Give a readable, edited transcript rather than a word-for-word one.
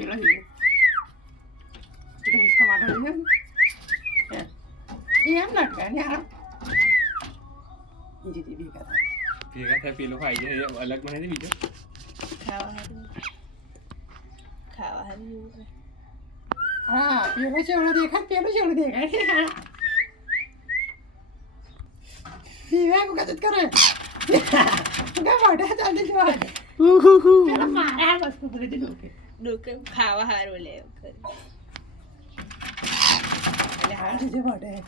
પેલો એટલે મુસ્કો માટો લઈ એમ લટકા ને આ જીતી ભેગા થાય પેલો ખાઈ જાય અલગ બને બીજો ખાવા હા પેલો ચેવડો દેખાય પેલો ચેવડો દેખાય પીવા કો કદત કરે ગા મોઢા ચાલી જવા પેલો મારા વસ્તુ કરે ડોકે ખાવા હારું લે કરે એટલે હાર જે મોઢે